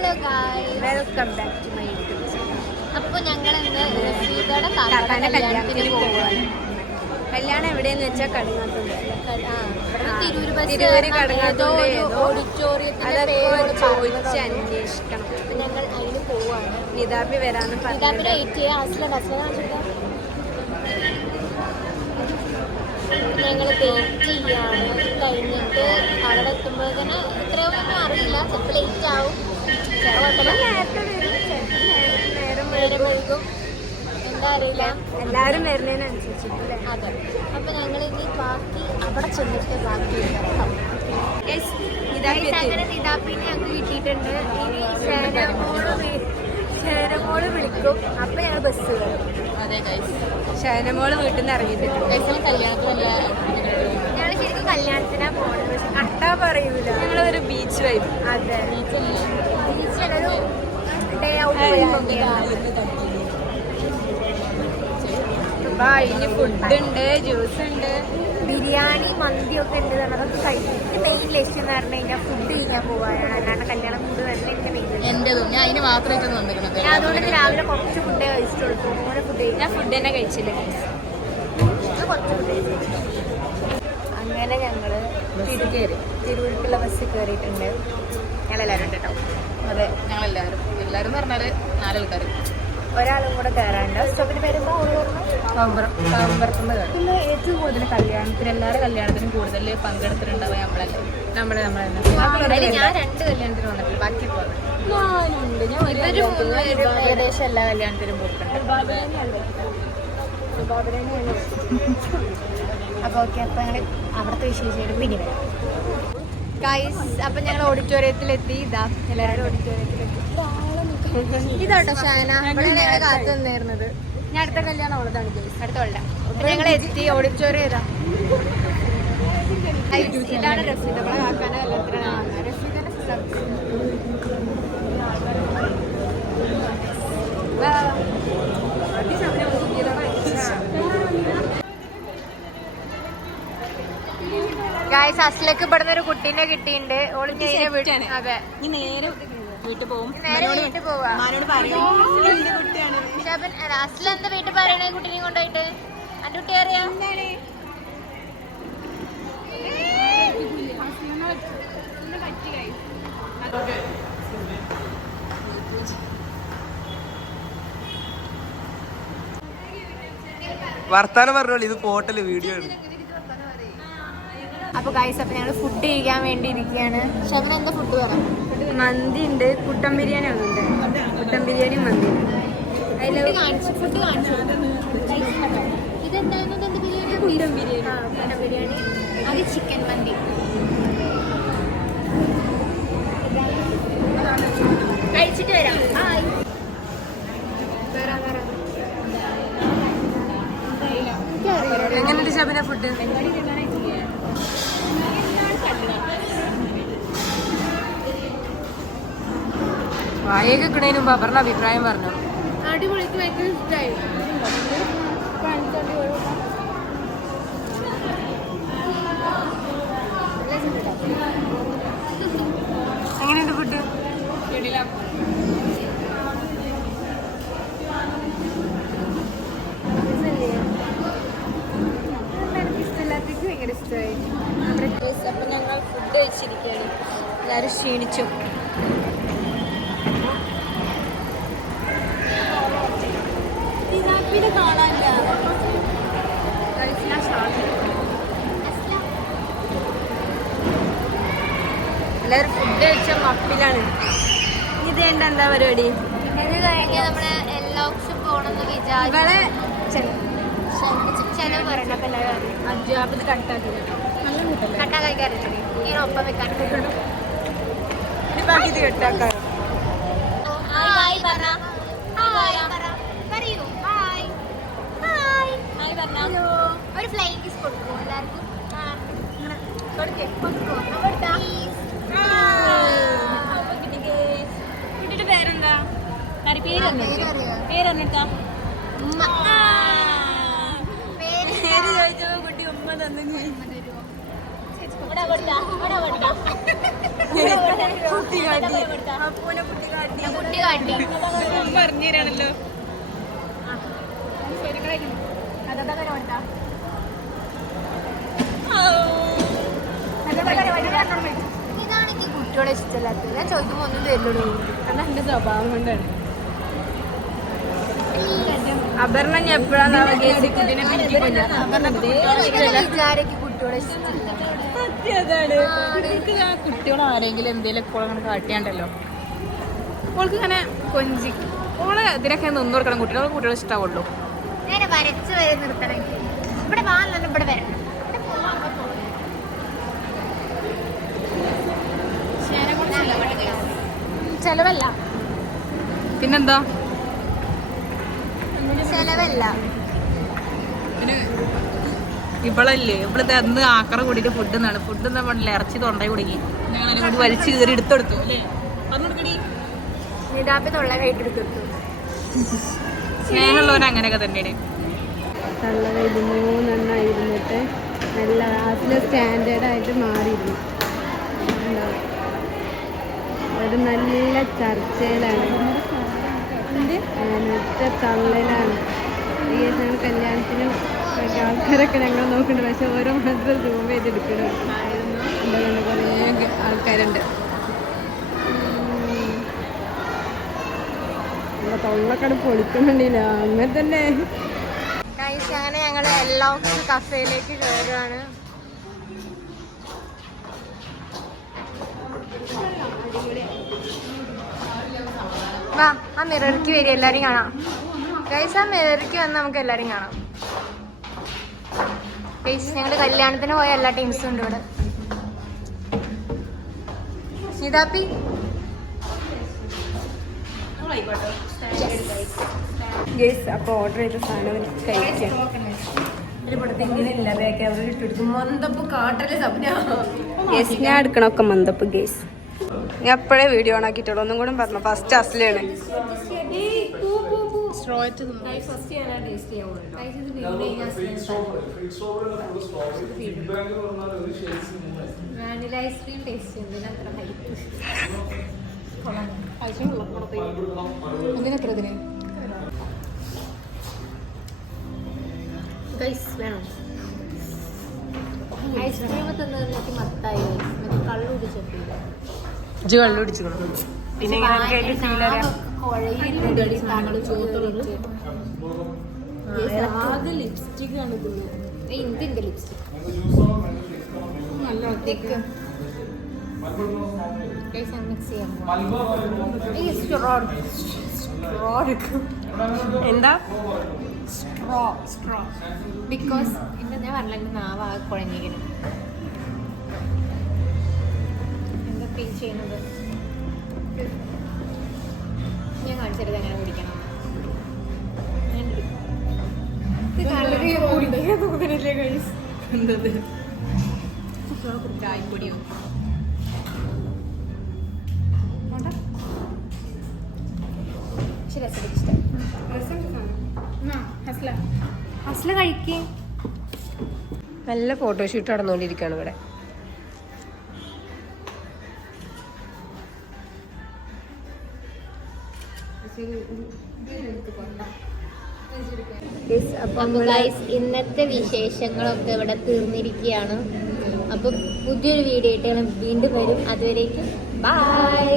Hello guys, welcome back to my YouTube channel. അപ്പോൾ ഞങ്ങൾ ഇന്ന് റഫീദയുടെ കാക്കാന്റെ കല്യാണത്തിന് പോവുകയാണ്. കല്യാണം എവിടെയെന്ന് വെച്ചാൽ കടങ്ങാത്തുണ്ട്. തിരൂര് കടങ്ങാത്തുണ്ട് ഓഡിറ്റോറിയത്തിന്റെ ചോദിച്ച് അന്വേഷിക്കണം. അപ്പം ഞങ്ങൾ അതിന് പോവുകയാണ്. നിതാബി വരാന്ന് നിതാബിനെ ഞങ്ങൾ വെയിറ്റ് ചെയ്യാണ്. കഴിഞ്ഞിട്ട് അവിടെ എത്തുമ്പോൾ തന്നെ എത്രയൊന്നും അറിയില്ല, ചിലപ്പോൾ ലേറ്റ് ആവും, നേരം വൈകും, എന്താ അറിയില്ല, എല്ലാവരും വരുന്നതിനനുസരിച്ചിട്ടല്ലേ. അതെ. അപ്പം ഞങ്ങൾ ഇനി ബാക്കി അവിടെ ചെന്നിട്ട് ബാക്കി അങ്ങനെ നിതാബിനെ ഞങ്ങൾക്ക് കിട്ടിയിട്ടുണ്ട്. ഇനി ശരമോള് വിളിക്കും, അപ്പം ഞങ്ങൾ ബസ് കയറും. അതെ ഗൈസ്, ഷൈനമോള് വീട്ടിൽ നിന്ന് ഇറങ്ങിയിട്ടുണ്ട്. കല്യാണത്തിനല്ല, ഞങ്ങൾ ശരിക്കും കല്യാണത്തിനാണ് പോകുന്നത്. പക്ഷെ കണ്ടാ പറയൂല, ഞങ്ങളൊരു ബീച്ച് വൈബ്. അതെ, ബീച്ചിലൊരു ഡേ ഔട്ട്. ഇനി ഫുഡ് ഉണ്ട്, ജ്യൂസ് ഉണ്ട്, ബിരിയാണി മന്തിയൊക്കെ ഉണ്ട്. അതൊക്കെ കഴിക്കും. എൻ്റെ മെയിൻ ലക്ഷ്യം എന്ന് പറഞ്ഞു കഴിഞ്ഞാൽ ഫുഡ് കഴിഞ്ഞാൽ പോകാനാണ്, അല്ലാണ്ട് കല്യാണം ഫുഡ് തന്നെ എൻ്റെ മെയിൻ ലക്ഷ്യം. എൻ്റെതും. ഞാൻ അതിന് മാത്രമായിട്ട് വന്നിരിക്കുന്നത്. ഞാൻ അതുകൊണ്ട് രാവിലെ കുറച്ച് ഫുഡേ കഴിച്ചിട്ടുള്ളൂ. തോനെ ഫുഡ് കഴിക്കാൻ. ഞാൻ ഫുഡ് തന്നെ കഴിച്ചില്ല. കുറച്ച് ഫുഡ് കഴിച്ചു. അങ്ങനെ ഞങ്ങൾ തിരൂരിക്കുള്ള ബസ്സിൽ കയറിയിട്ടുണ്ട്. ഞങ്ങളെല്ലാവരും ഉണ്ട് കേട്ടോ. അതെ, ഞങ്ങളെല്ലാവരും. എല്ലാവരും എന്ന് പറഞ്ഞാൽ 4 ആൾക്കാർ. ഒരാളും കൂടെ കയറാനുണ്ട്. സ്റ്റോപ്പിന് പേരെന്താ? കാവുമ്പുറത്തുനിന്ന് കയറും. പിന്നെ ഏറ്റവും കൂടുതൽ കല്യാണത്തിന്, എല്ലാവരും കല്യാണത്തിനും കൂടുതൽ പങ്കെടുത്തിട്ടുണ്ടാവുക നമ്മളല്ലേ. ഞാൻ 2 കല്യാണത്തിന് വന്നിട്ടില്ല. ബാക്കി ഞാനുണ്ട്. ഞാൻ ഏകദേശം എല്ലാ കല്യാണത്തിനും പോയിട്ടുണ്ട്. അപ്പോൾ ഓക്കെ, അപ്പോൾ ഞങ്ങൾ അവിടുത്തെ വിശേഷം പിന്നെ വരാം ഗൈസ്. അപ്പം ഞങ്ങൾ ഓഡിറ്റോറിയത്തിലെത്തി. ഇതാ എല്ലാവരും ഓഡിറ്റോറിയത്തിലെത്തി. ഇതാട്ടോ ഷാന, ഇവിടെ കാത്തു നിന്നായിരുന്നത്. ഞാൻ അടുത്ത കല്യാണം ഉള്ളതാണ് ഗൈസ്. അടുത്തോളാം. അപ്പം ഞങ്ങൾ എത്തി ഓഡിറ്റോറിയം. ഇതാ ഇതാണ് റഫീദ. നമ്മളെ കാക്കാനെ കല്യാണത്തിനാണ് വന്നത്. റഫീദന്റെ ഗായ്സ്, അസ്ലക്ക് ഇവിടുന്ന് ഒരു കുട്ടീനെ കിട്ടിയിട്ടുണ്ട്. അതെ, നേരെ വീട്ടിൽ പോകും. നേരെ വീട്ടിൽ പോവാ. അസ്ല എന്താ വീട്ടിൽ പറയണേ കുട്ടീനെ കൊണ്ടുപോയിട്ട്? അന്റെ കുട്ടി അറിയാം. വർത്താനം പറഞ്ഞോളൂ, ഇത് പോട്ടല് വീഡിയോ ആണ്. അപ്പൊ ഗൈസ്, അപ്പൊ ഞങ്ങൾ ഫുഡ് കഴിക്കാൻ വേണ്ടി ഇരിക്കുകയാണ്. ഷെവൻ എന്താ ഫുഡ് വേണം? മന്തി ഉണ്ട്, കുട്ടൻ ബിരിയാണി ഒന്നുണ്ട്. കുട്ടൻ ബിരിയാണി മന്തി. ഫുഡ് കാണിച്ചു. ഇതെന്തായിരുന്നു? എന്ത് ബിരിയാണി? കുട്ടൻ ബിരിയാണി. കുട്ടൻ ബിരിയാണി. അത് ചിക്കൻ മന്തി. കഴിച്ചിട്ട് വരാം. എങ്ങനെയുണ്ട് ഷബിന ഫുഡ്? വായൊക്കെ കിടന്നതിന് മുമ്പ് അവരുടെ അഭിപ്രായം പറഞ്ഞു. അടിപൊളിക്ക് ഭയങ്കര ഇഷ്ടമായി. എങ്ങനെയുണ്ട് ഫുഡ്? ഇഷ്ടമില്ലാത്തേക്ക് ഭയങ്കര ഇഷ്ടമായി. അപ്പം ഞങ്ങൾ ഫുഡ് കഴിച്ചിരിക്കുകയാണ്. എല്ലാവരും ക്ഷീണിച്ചു. എല്ലാവരും ഫുഡ് കഴിച്ച മപ്പിലാണ്. ഇത് കണ്ട എന്താ പരിപാടി? ഇത് കഴിഞ്ഞ് നമ്മള് എല്ലോക്സ് പോണെന്ന് വിചാരിച്ചു. ചെലവ് പറയണ്ട. അപ്പം എല്ലാവരും കട്ടാ കഴിക്കാറില്ല. ഇങ്ങനെ ഒപ്പം വെക്കാൻ ബാക്കി ഇത് കെട്ടാക്കാറ്. ഒരു ഫ്ലൈങ് കിസ് കൊടുക്കും എല്ലാവർക്കും. കുട്ടിയുടെ പേരെന്താ? പേരെന്നിട്ടാ? പേര് ചോദിച്ചപ്പോ കുട്ടി ഉമ്മ തന്നു. കുട്ടി കാട്ടി പറഞ്ഞു തരാണല്ലോ. ഇതാണ് എനിക്ക് കുട്ടിയോടെ ഇഷ്ടമല്ലാത്തത്. ഞാൻ ചോദിക്കുമ്പോ ഒന്നും തരുള്ളൂ. കാരണം എന്റെ സ്വഭാവം കൊണ്ടാണ്. അപർണ ഞാൻ എപ്പോഴാണ് കുട്ടീനെ വിചാരക്ക് കുട്ടിയോടെ ഇഷ്ടമല്ല. എനിക്ക് ആ കുട്ടിയോട് ആരെങ്കിലും എന്തെങ്കിലും ഇപ്പോൾ അങ്ങനെ കാട്ടിയാണ്ടല്ലോ ഓൾക്ക് ഇങ്ങനെ കൊഞ്ചി ഓള് ഇതിനൊക്കെ നിന്ന് കൊടുക്കണം. കുട്ടികളെ ഇഷ്ടാവുള്ളൂ. നേരെ വരച്ച് വരെ നിർത്തണമെങ്കിൽ ഇവിടെ വാങ്ങണം, ഇവിടെ വരണം. ചെലവല്ല പിന്നെന്താ ചെലവല്ല. പിന്നെ ഇവളല്ലേ ഇവളത്തെ അന്ന് ആക്കറ കൂടിയിട്ട് ഫുഡ് എന്നാണ്. ഫുഡ് എന്താ പറഞ്ഞില്ല, ഇറച്ചി തൊണ്ടായി കുടുങ്ങി. ഞങ്ങൾ വലിച്ചു കയറി എടുത്തെടുത്തു അല്ലേ. പറഞ്ഞെടുക്കടി. നിതാപ്പി തൊള്ള കൈട്ടെടുത്തു. സ്നേഹമുള്ളവർ അങ്ങനെയൊക്കെ തന്നെയാണ്. തള്ളവ മൂന്നെണ്ണായിരുന്നിട്ട് നല്ല ക്ലാസ്സിൽ സ്റ്റാൻഡേർഡായിട്ട് മാറിയിരുന്നു. ഒരു നല്ല ചർച്ചയിലാണ്, ഒറ്റ തള്ളലാണ്. ഈ ഞങ്ങൾ കല്യാണത്തിന് ആൾക്കാരൊക്കെ ഞങ്ങൾ നോക്കുന്നുണ്ട്. പക്ഷെ ഓരോ മാത്രം സൂം ചെയ്തെടുക്കണം. എന്താ കുറേ ആൾക്കാരുണ്ട്. തൊള്ളക്കട പൊളിക്കുന്നുണ്ടില്ല. അങ്ങനെ തന്നെ. അങ്ങനെ ഞങ്ങൾ എല്ലാം കഫേയിലേക്ക് കയറുകയാണ്. വാ, ആ മിറർക്ക് വരും, എല്ലാരും കാണാം. ഗൈസ്, ആ മിറർക്ക് വന്ന് നമുക്ക് എല്ലാരും കാണാം. ഗൈസ്, ഞങ്ങള് കല്യാണത്തിന് പോയ എല്ലാ ടീംസും ഉണ്ട് ഇവിടെ. നിതാപ്പി ഗേസ് അപ്പോൾ ഓർഡർ ചെയ്ത സാധനം കഴിക്കാം. ഗേസ് ഞാൻ എടുക്കണൊക്കെ മന്ദപ്പ്. ഗേസ് ഞാൻ എപ്പോഴേ വീഡിയോ ഓൺ ആക്കിയിട്ടുള്ളൂ. ഒന്നും കൂടെ പറഞ്ഞു. ഫസ്റ്റ് അസ്ലാണ്. ഐസ്ക്രീം ടേസ്റ്റ് ഉണ്ട്. എന്തിനെത്രതിന് ഐസ്ക്രീം തിന്നതിലേക്ക് മത്തായി കള്ളു കുടിച്ചിട്ടില്ല. വെള്ളം കുടിച്ചു. പിന്നെ ആകെ ലിപ്സ്റ്റിക് ആണ് ഇന്ത്യൻ്റെ ലിപ്സ്റ്റിക് മിക്സ് ചെയ്യാൻ എന്താ സ്ട്രോ ബിക്കോസ് എന്താ ഞാൻ പറഞ്ഞ എൻ്റെ നാവ് ആകെ കുഴഞ്ഞിരിക്കണം. എന്താ ഫീൽ ചെയ്യുന്നത്? ഞാൻ കാണിച്ചത് എങ്ങനെ കുടിക്കണം. തോന്നുന്നില്ലേ കഴിച്ച് എന്തത് ചായപ്പൊടിയോ ഹസ്ല കഴിക്കേ. നല്ല ഫോട്ടോഷൂട്ട് നടന്നുകൊണ്ടിരിക്കുകയാണ് ഇവിടെ. അപ്പോൾ ഗൈസ്, ഇന്നത്തെ വിശേഷങ്ങളൊക്കെ ഇവിടെ തീർന്നിരിക്കുകയാണ്. അപ്പോൾ പുതിയൊരു വീഡിയോ ആയിട്ട് വീണ്ടും വരും. അതുവരേക്കും ബൈ.